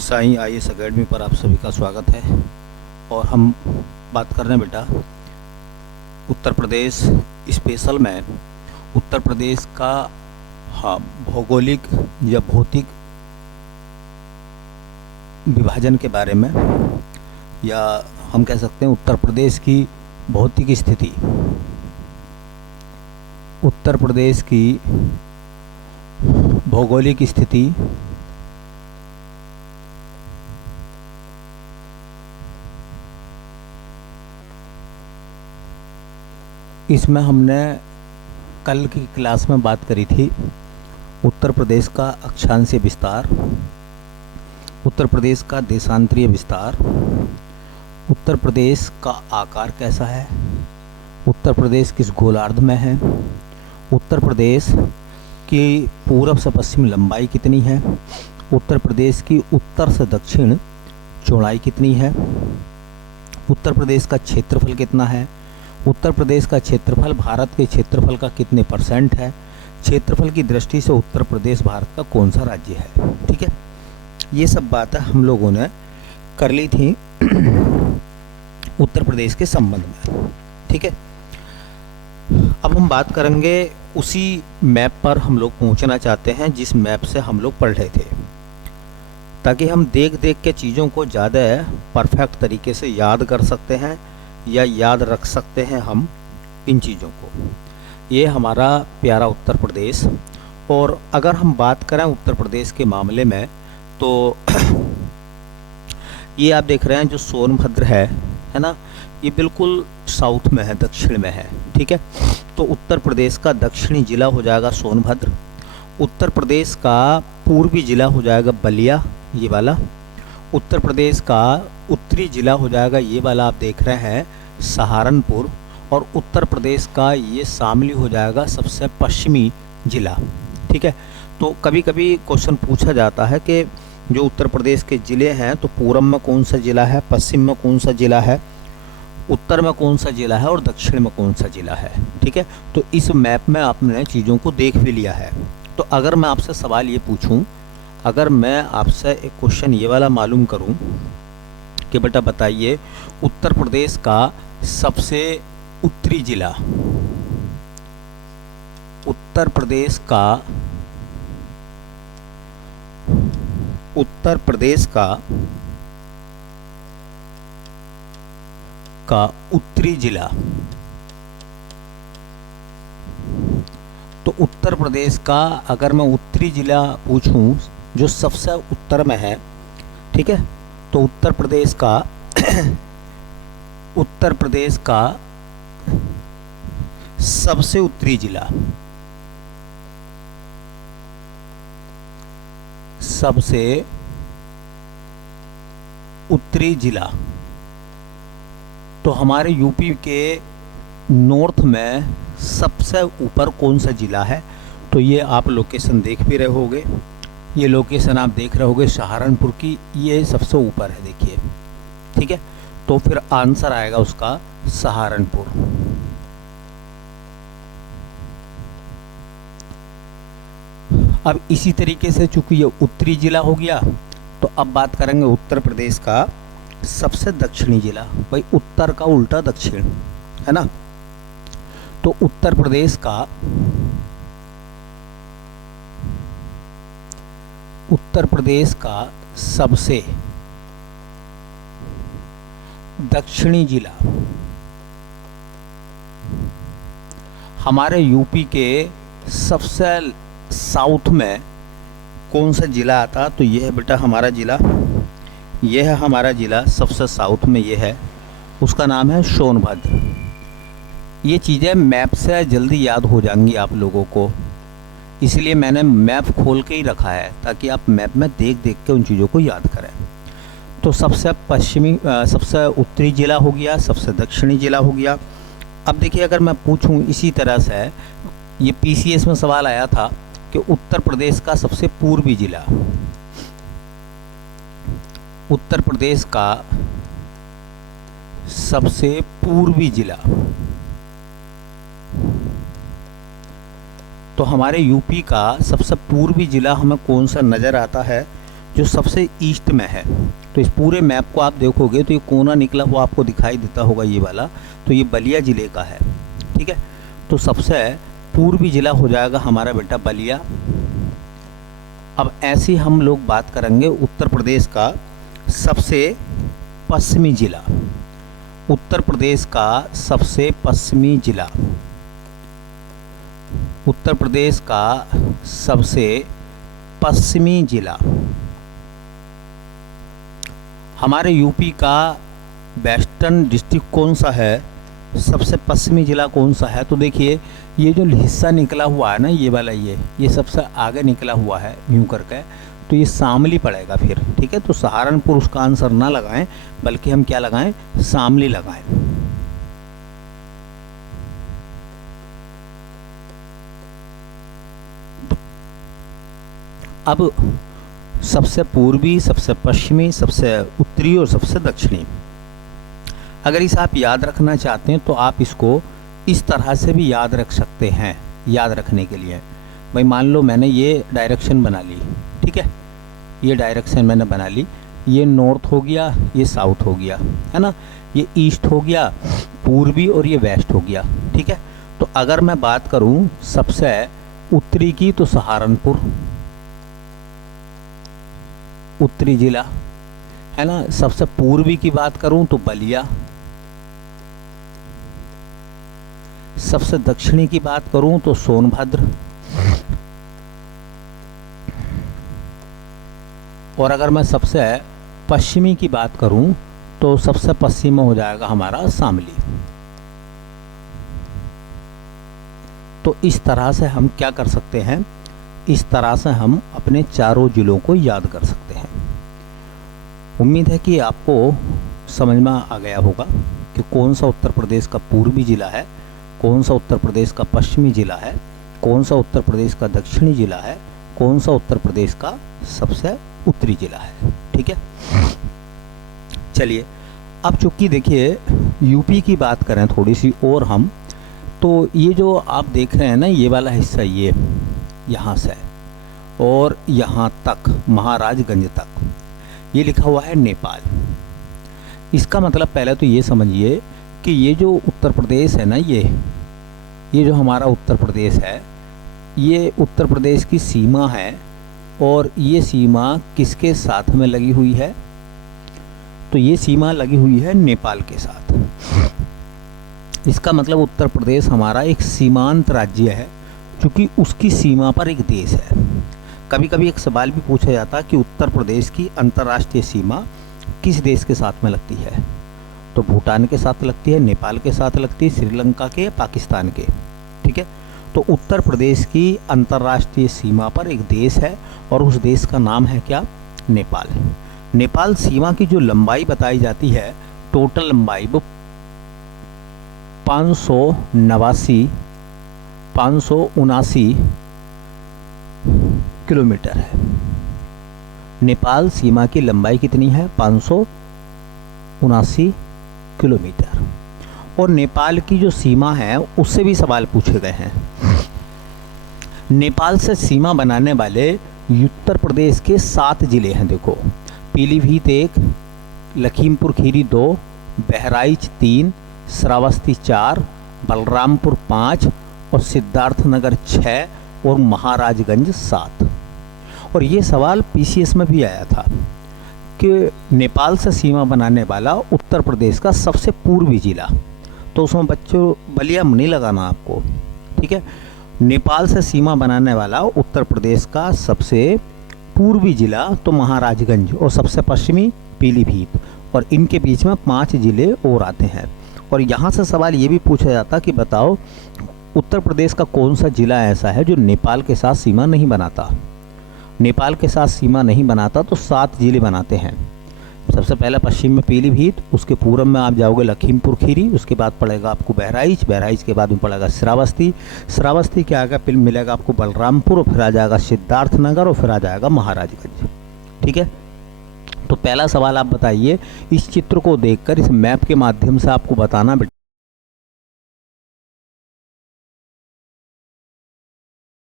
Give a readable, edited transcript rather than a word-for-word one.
Sai IAS academy पर आप सभी का स्वागत है। और हम बात कर रहे हैं बेटा उत्तर प्रदेश स्पेशल में उत्तर प्रदेश का भौगोलिक या भौतिक विभाजन के बारे में, या हम कह सकते हैं उत्तर प्रदेश की भौतिक स्थिति, उत्तर प्रदेश की भौगोलिक स्थिति, इसमें हमने कल की क्लास में बात करी थी उत्तर प्रदेश का अक्षांशीय विस्तार, उत्तर प्रदेश का देशांतरीय विस्तार, उत्तर प्रदेश का आकार कैसा है, उत्तर प्रदेश किस गोलार्ध में है, उत्तर प्रदेश की पूर्व से पश्चिम लंबाई कितनी है, उत्तर प्रदेश की उत्तर से दक्षिण चौड़ाई कितनी है, उत्तर प्रदेश का क्षेत्रफल कितना है, उत्तर प्रदेश का क्षेत्रफल भारत के क्षेत्रफल का कितने % है, क्षेत्रफल की दृष्टि से उत्तर प्रदेश भारत का कौन सा राज्य है। ठीक है, ये सब बातें हम लोगों ने कर ली थी उत्तर प्रदेश के संबंध में। ठीक है, अब हम बात करेंगे उसी मैप पर हम लोग पहुंचना चाहते हैं जिस मैप से हम लोग पढ़ रहे थे, ताकि हम देख देख के चीज़ों को ज़्यादा परफेक्ट तरीके से याद कर सकते हैं या याद रख सकते हैं हम इन चीज़ों को। ये हमारा प्यारा उत्तर प्रदेश। और अगर हम बात करें उत्तर प्रदेश के मामले में तो ये आप देख रहे हैं जो सोनभद्र है ना, ये बिल्कुल साउथ में है, दक्षिण में है। ठीक है, तो उत्तर प्रदेश का दक्षिणी जिला हो जाएगा सोनभद्र, उत्तर प्रदेश का पूर्वी जिला हो जाएगा बलिया, ये वाला, उत्तर प्रदेश का उत्तरी जिला हो जाएगा ये वाला आप देख रहे हैं सहारनपुर, और उत्तर प्रदेश का ये शामली हो जाएगा सबसे पश्चिमी जिला। ठीक है, तो कभी कभी क्वेश्चन पूछा जाता है कि जो उत्तर प्रदेश के ज़िले हैं तो पूरब में कौन सा ज़िला है, पश्चिम में कौन सा ज़िला है, उत्तर में कौन सा ज़िला है और दक्षिण में कौन सा ज़िला है। ठीक है, तो इस मैप में आपने चीज़ों को देख भी लिया है। तो अगर मैं आपसे सवाल ये पूछूं, अगर मैं आपसे एक क्वेश्चन ये वाला मालूम करूं कि बेटा बताइए उत्तर प्रदेश का सबसे उत्तरी जिला, उत्तर प्रदेश का उत्तरी जिला, तो उत्तर प्रदेश का अगर मैं उत्तरी जिला पूछूं जो सबसे उत्तर में है, ठीक है, तो उत्तर प्रदेश का सबसे उत्तरी जिला, सबसे उत्तरी जिला, तो हमारे यूपी के नॉर्थ में सबसे ऊपर कौन सा जिला है। तो ये आप लोकेशन देख भी रहे होगे, ये लोकेशन आप देख रहे होगे सहारनपुर की, ये सबसे ऊपर है, देखिए। ठीक है, तो फिर आंसर आएगा उसका सहारनपुर। अब इसी तरीके से चूंकि ये उत्तरी जिला हो गया, तो अब बात करेंगे उत्तर प्रदेश का सबसे दक्षिणी जिला। भाई उत्तर का उल्टा दक्षिण है ना, तो उत्तर प्रदेश का सबसे दक्षिणी जिला हमारे यूपी के सबसे साउथ में कौन सा जिला आता, तो ये है बेटा हमारा जिला, ये है हमारा जिला सबसे साउथ में, ये है, उसका नाम है सोनभद्र। ये चीज़ें मैप से जल्दी याद हो जाएंगी आप लोगों को, इसलिए मैंने मैप खोल के ही रखा है ताकि आप मैप में देख देख के उन चीज़ों को याद करें। तो सबसे उत्तरी जिला हो गया, सबसे दक्षिणी जिला हो गया। अब देखिए अगर मैं पूछूं इसी तरह से, ये पीसीएस में सवाल आया था कि उत्तर प्रदेश का सबसे पूर्वी जिला, उत्तर प्रदेश का सबसे पूर्वी जिला, तो हमारे यूपी का सबसे पूर्वी ज़िला हमें कौन सा नज़र आता है, जो सबसे ईस्ट में है। तो इस पूरे मैप को आप देखोगे तो ये कोना निकला हुआ आपको दिखाई देता होगा ये वाला, तो ये बलिया ज़िले का है। ठीक है, तो सबसे पूर्वी ज़िला हो जाएगा हमारा बेटा बलिया। अब ऐसे हम लोग बात करेंगे उत्तर प्रदेश का सबसे पश्चिमी ज़िला। उत्तर प्रदेश का सबसे पश्चिमी ज़िला, उत्तर प्रदेश का सबसे पश्चिमी ज़िला। हमारे यूपी का वेस्टर्न डिस्ट्रिक्ट कौन सा है, सबसे पश्चिमी ज़िला कौन सा है? तो देखिए ये जो हिस्सा निकला हुआ है ना, ये वाला, ये सबसे आगे निकला हुआ है यूँ करके, तो ये शामली पड़ेगा फिर। ठीक है, तो सहारनपुर उसका आंसर ना लगाएं, बल्कि हम क्या लगाएं, शामली लगाएं। अब सबसे पूर्वी, सबसे पश्चिमी, सबसे उत्तरी और सबसे दक्षिणी, अगर इसे आप याद रखना चाहते हैं तो आप इसको इस तरह से भी याद रख सकते हैं। याद रखने के लिए भाई मान लो मैंने ये डायरेक्शन बना ली, ठीक है, ये डायरेक्शन मैंने बना ली, ये नॉर्थ हो गया, ये साउथ हो गया, है ना, ये ईस्ट हो गया, पूर्वी, और ये वेस्ट हो गया। ठीक है, तो अगर मैं बात करूं सबसे उत्तरी की तो सहारनपुर, उत्तरी जिला, है ना। सबसे पूर्वी की बात करूं तो बलिया, सबसे दक्षिणी की बात करूं तो सोनभद्र, और अगर मैं सबसे पश्चिमी की बात करूं तो सबसे पश्चिम में हो जाएगा हमारा शामली। तो इस तरह से हम क्या कर सकते हैं, इस तरह से हम अपने चारों जिलों को याद कर सकते हैं। उम्मीद है कि आपको समझ में आ गया होगा कि कौन सा उत्तर प्रदेश का पूर्वी जिला है, कौन सा उत्तर प्रदेश का पश्चिमी जिला है, कौन सा उत्तर प्रदेश का दक्षिणी जिला है, कौन सा उत्तर प्रदेश का सबसे उत्तरी जिला है। ठीक है, चलिए अब चूंकि देखिए यूपी की बात करें थोड़ी सी और हम, तो ये जो आप देख रहे हैं ना, ये वाला हिस्सा, ये यहाँ से और यहाँ तक, महाराजगंज तक, ये लिखा हुआ है नेपाल। इसका मतलब पहले तो ये समझिए कि ये जो उत्तर प्रदेश है ना, ये जो हमारा उत्तर प्रदेश है, ये उत्तर प्रदेश की सीमा है, और ये सीमा किसके साथ में लगी हुई है, तो ये सीमा लगी हुई है नेपाल के साथ। इसका मतलब उत्तर प्रदेश हमारा एक सीमांत राज्य है, क्योंकि उसकी सीमा पर एक देश है। कभी कभी एक सवाल भी पूछा जाता है कि उत्तर प्रदेश की अंतर्राष्ट्रीय सीमा किस देश के साथ में लगती है, तो भूटान के साथ लगती है, नेपाल के साथ लगती है, श्रीलंका के, पाकिस्तान के। ठीक है, तो उत्तर प्रदेश की अंतर्राष्ट्रीय सीमा पर एक देश है, और उस देश का नाम है क्या, नेपाल। नेपाल सीमा की जो लंबाई बताई जाती है, टोटल लंबाई वो 579 किलोमीटर है। नेपाल सीमा की लंबाई कितनी है, 579 किलोमीटर। और नेपाल की जो सीमा है उससे भी सवाल पूछे गए हैं। नेपाल से सीमा बनाने वाले उत्तर प्रदेश के 7 जिले हैं। देखो, पीलीभीत 1, लखीमपुर खीरी 2, बहराइच 3, श्रावस्ती 4, बलरामपुर 5, और सिद्धार्थनगर 6, और महाराजगंज 7। और ये सवाल पीसीएस में भी आया था कि नेपाल से सीमा बनाने वाला उत्तर प्रदेश का सबसे पूर्वी जिला, तो उसमें बच्चों बलिया नहीं लगाना आपको। ठीक है, नेपाल से सीमा बनाने वाला उत्तर प्रदेश का सबसे पूर्वी जिला तो महाराजगंज, और सबसे पश्चिमी पीलीभीत, और इनके बीच में 5 जिले और आते हैं। और यहाँ से सवाल ये भी पूछा जाता कि बताओ उत्तर प्रदेश का कौन सा जिला ऐसा है जो नेपाल के साथ सीमा नहीं बनाता। नेपाल के साथ सीमा नहीं बनाता तो 7 जिले बनाते हैं। सबसे पहले पश्चिम में पीलीभीत, उसके पूर्व में आप जाओगे लखीमपुर खीरी, उसके बाद पड़ेगा आपको बहराइच, बहराइच के बाद में पड़ेगा श्रावस्ती, श्रावस्ती के आगे फिर मिलेगा आपको बलरामपुर, और फिर आ जाएगा सिद्धार्थनगर, और फिर आ जाएगा महाराजगंज। ठीक है, तो पहला सवाल आप बताइए, इस चित्र को देखकर, इस मैप के माध्यम से आपको बताना